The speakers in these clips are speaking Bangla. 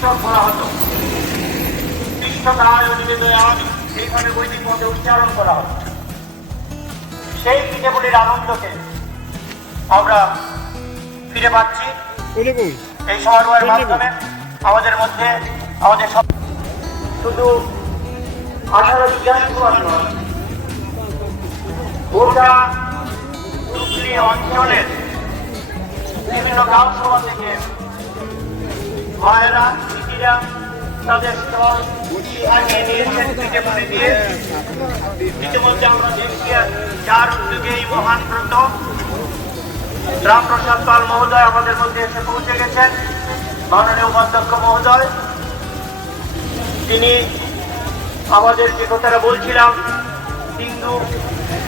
পৃষ্ঠক করা হতো। পৃষ্ঠকায় নিবেদন এইখানে বৈদিক মধ্যে উচ্চারণ করা হতো। সেই পিঠেপুলির আনন্দকে আমরা ফিরে পাচ্ছি এই সমারোহের মাধ্যমে। আমাদের মধ্যে আমাদের সব শুধু 18 বিধানসভা নয়, গোটা হুগলি অঞ্চলের বিভিন্ন গ্রাম সভা থেকে মায়েরা দিদিরা তাদের স্টল আগিয়ে নিয়েছেন পিঠেপুলি দিয়ে। ইতিমধ্যে আমরা দেখছি যার উদ্যোগে এই মহান ব্রত রামপ্রসাদ পাল মহোদয় আমাদের মধ্যে এসে পৌঁছে গেছেন। মাননীয় উপাধ্যক্ষ মহোদয়, তিনি আমাদের যে কথাটা বলছিলাম, হিন্দু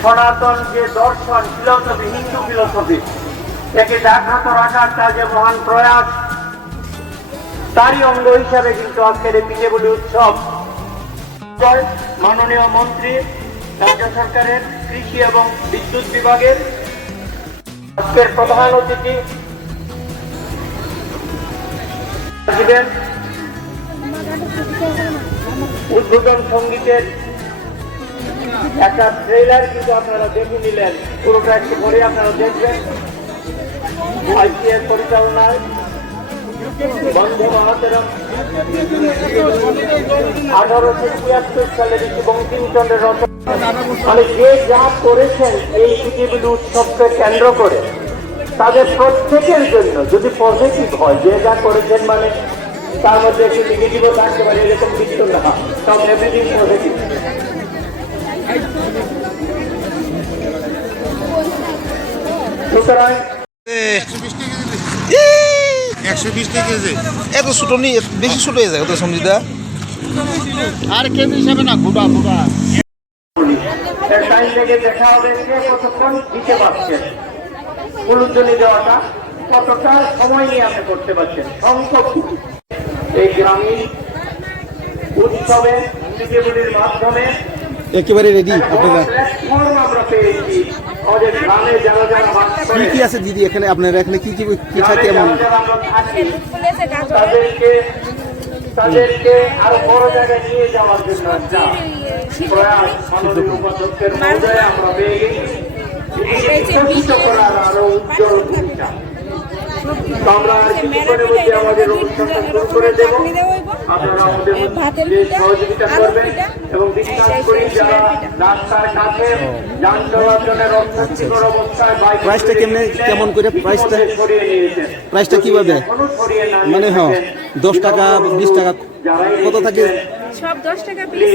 সনাতন যে দর্শন ফিলসফি, হিন্দু ফিলসফি একে জাগ্রত রাখার তার যে মহান প্রয়াস, তারই অঙ্গ হিসাবে কিন্তু আজকের এই পিঠেপুলি উৎসব। মাননীয় মন্ত্রী, রাজ্য সরকারের কৃষি এবং বিদ্যুৎ বিভাগের আজকের প্রধান অতিথি উদ্বোধন সঙ্গীতের একটা ট্রেলার কিন্তু আপনারা দেখে নিলেন, পুরোটা একটু পরে আপনারা দেখবেন। আইসিএর পরিচালনায় বন্দে মাতরম 1876 সালের বঙ্কিমচন্দ্রের রচনা। মানে যে যা করেছেন এই পিঠেপুলি উৎসবকে কেন্দ্র করে, তাদের প্রত্যেকের জন্য যদি পজিটিভ হয়, যে যা করেছেন মানে তার মধ্যে একটু নেগেটিভও থাকতে পারে, এরকম কিছু না, সব এভরিথিং পজিটিভ। সুতরাং 120 টাকা কেজি। এত ছোট নি, বেশি ছোট হয়ে যায় ওটা সবজিটা। আর কেজি হিসাবে না, গোটা গোটা টাইম থেকে দেখা হবে কে কতক্ষণ দিতে পারছেন। উলুধ্বনি দেওয়াটা কতটা সময় নিয়ে আপনি করতে পারছেন। সংখ্যক এই গ্রামীণ উৎসবে পিঠেপুলির মাধ্যমে একেবারে রেডি আপনারা। প্ল্যাটফর্ম আমরা পেয়েছি আমাদের গ্রামে যারা যারা বাস করে। কি আছে দিদি এখানে, আপনারা এখানে কি কি পিঠা গ্রামে কেমন? যারা যারা আমরা থাকি, তাদেরকে আরো বড় জায়গায় নিয়ে যাওয়ার জন্য একটা প্রয়াস মাননীয় উপাধ্যক্ষের মহোদয় আমরা পেয়ে গেছি। বিকশিত করার আরো উজ্জ্বল ভূমিকা। আমরা আর কিছুক্ষণের মধ্যে আমাদের অনুষ্ঠানটা শুরু করে দেব। আপনারা আমাদের মধ্যে সহযোগিতা করবেন এবং বিশ্বাস করি যারা রাস্তার কাছে যান চলাচলের অস্বস্তিকর অবস্থায় প্রাইসটা কেমন করে? প্রাইসটা প্রাইসটা কিভাবে মানে? হ্যাঁ, 10 টাকা 20 টাকা কত থাকে? সব 10 টাকা পিস।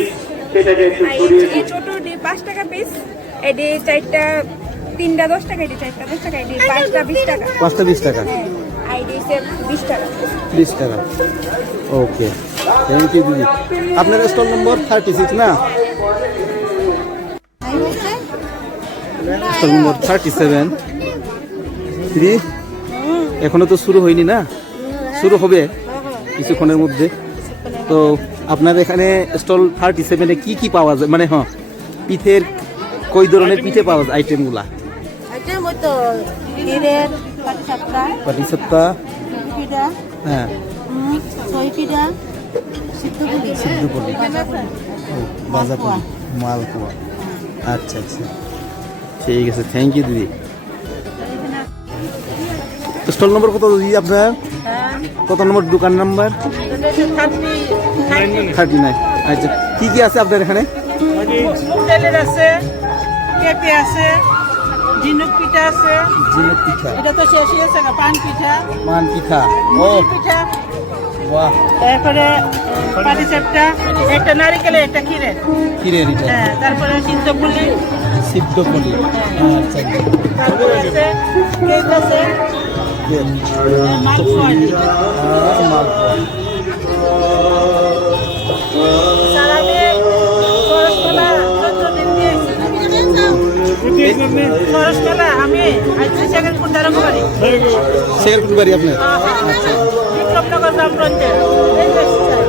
এই ছোট 5 টাকা পিস। এডি 4টা 3টা 10 টাকা, এডি 4টা 10 টাকা, এডি 5টা 20 টাকা। 5টা 20 টাকা, আইডি সে 20 টাকা। 20 টাকা। ওকে, থ্যাংক ইউ দিদি। আপনার স্টল নম্বর 36 না? Stall number 37। দিদি এখনো তো শুরু হয়নি না? শুরু হবে কিছুক্ষণের মধ্যে। তো আপনার এখানে স্টল 37-এ কি কি পাওয়া যায়? মানে হ্যাঁ, পিঠের কই ধরনের পিঠে পাওয়া যায়? আইটেমগুলা আইটেম ওই তো ক্ষীরের পাটিসাপ্তা, পিঠা, হ্যাঁ, ছই পিঠা, সিদ্ধপুলি, বাজাপুরি, মালপোয়া। আচ্ছা আচ্ছা, ঠিক আছে, থ্যাংক ইউ দিদি। স্টল নম্বর কত দিদি আপনার? কত নম্বর দোকান নাম্বার? 39। আচ্ছা, কি কি আছে আপনার এখানে? মুগ ডালের আছে, পেঁপে আছে, ঝিনুক পিঠা আছে। ঝিনুক পিঠা, এটা তো শেষ হয়েছে না। পান পিঠা, মান পিঠা, ও পিঠা, বাহ, তারপরে পাটিসাপটা, একটা নারিকেলের, একটা ক্ষীরের। ক্ষীরের এটা, হ্যাঁ, তারপরে সিদ্ধপুলি, সিদ্ধপুলি। আচ্ছা, তারপরে আছে কেক আছে, মালপোয়া। আর মালপোয়া। স্যার, আমি খরচকলা 14 দিন দিয়েছি। খরচকলা আমি আজকে সেকেন্ড কুন্ডার বাড়ি। সেকেন্ড বাড়ি আপনার? আচ্ছা, বিক্রমনগর গ্রাম পঞ্চায়েত। এই যে স্যার,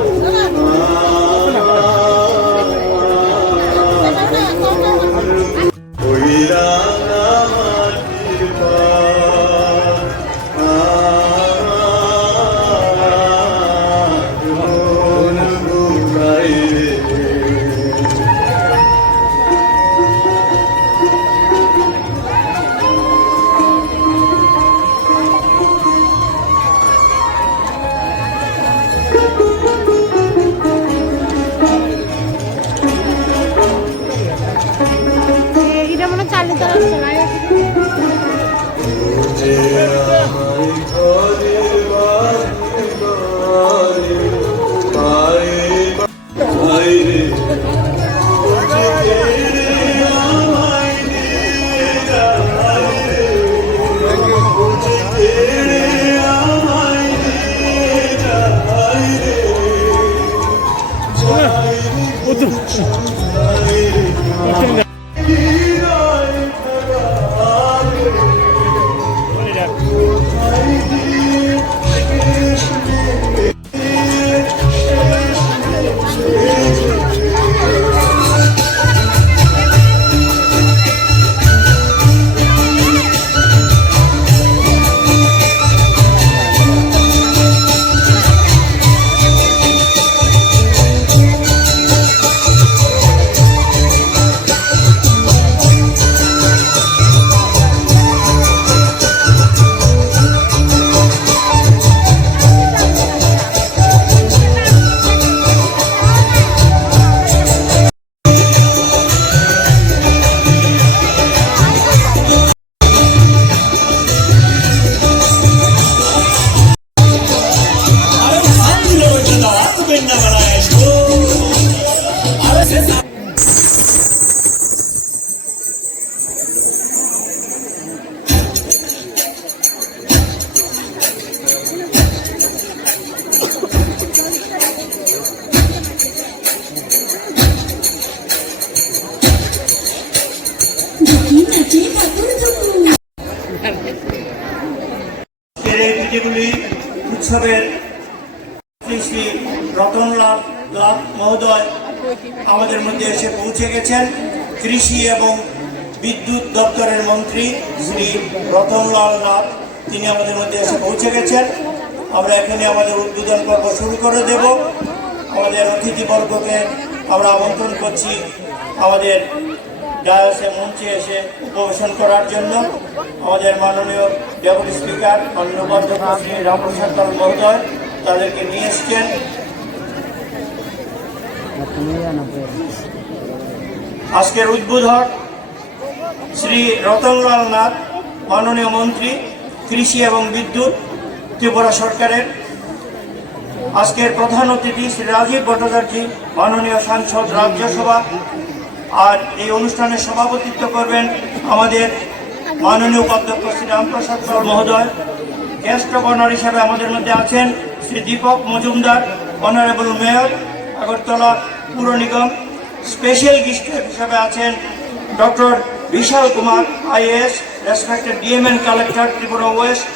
উৎসবের শ্রী শ্রী রতনলাল মহোদয় আমাদের মধ্যে এসে পৌঁছে গেছেন। কৃষি এবং বিদ্যুৎ দপ্তরের মন্ত্রী শ্রী রতনলাল নাথ তিনি আমাদের মধ্যে এসে পৌঁছে গেছেন। আমরা এখানে আমাদের উদ্বোধন পর্ব শুরু করে দেব। আমাদের অতিথিবর্গকে আমরা আমন্ত্রণ করছি আমাদের ডায়াসে মঞ্চে এসে উপবেশন করার জন্য। আমাদের মাননীয় ডেপুটি স্পিকার মাননীয় উপাধ্যক্ষ শ্রী রামপ্রসাদ পাল মহোদয় তাদেরকে নিয়ে এসছেন। আজকের উদ্বোধক শ্রী রতনলাল নাথ, মাননীয় মন্ত্রী কৃষি এবং বিদ্যুৎ ত্রিপুরা সরকারের। আজকের প্রধান অতিথি শ্রী রাজীব ভট্টাচার্য, মাননীয় সাংসদ রাজ্যসভা। আর এই অনুষ্ঠানে সভাপতিত্ব করবেন আমাদের মাননীয় উপাধ্যক্ষ শ্রী রামপ্রসাদ পাল মহোদয়। গেস্ট অফ অনার হিসাবে আমাদের মধ্যে আছেন শ্রী দীপক মজুমদার, অনারেবল মেয়র আগরতলা পুর নিগম। স্পেশাল গেস্ট হিসাবে আছেন doctor Bishal Kumar IAS, respected DMN collector Tripura west.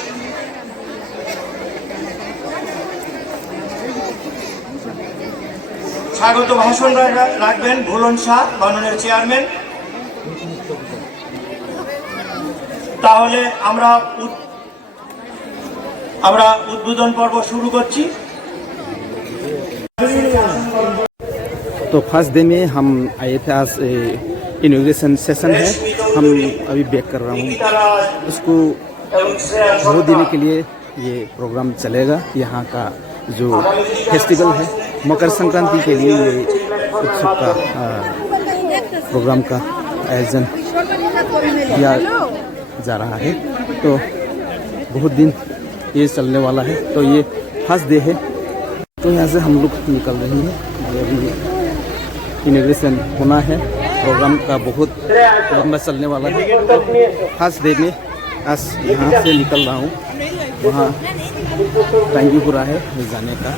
স্বাগত ভাষণ রাখবেন ভুলন শাহ, মাননীয় চেয়ারম্যান। তাহলে আমরা উদ্বোধন পর্ব শুরু করছি। तो फर्स्ट डे में हम आए थे, आज इनॉग्रेशन सेशन है, हम अभी बैक कर रहा हूँ। उसको बहुत देने के लिए ये प्रोग्राम चलेगा। यहाँ का जो फेस्टिवल है मकर संक्रांति के लिए ये उत्सव का प्रोग्राम का आयोजन किया जा रहा है। तो बहुत दिन ये चलने वाला है। तो ये फर्स्ट डे है। तो यहाँ से हम लोग निकल रहे हैं। अभी इनॉग्रेशन होना है, प्रोग्राम का बहुत लंबा चलने वाला है। फर्स्ट डे में आज यहाँ से निकल रहा हूँ, वहाँ टाइम भी पूरा है जाने का।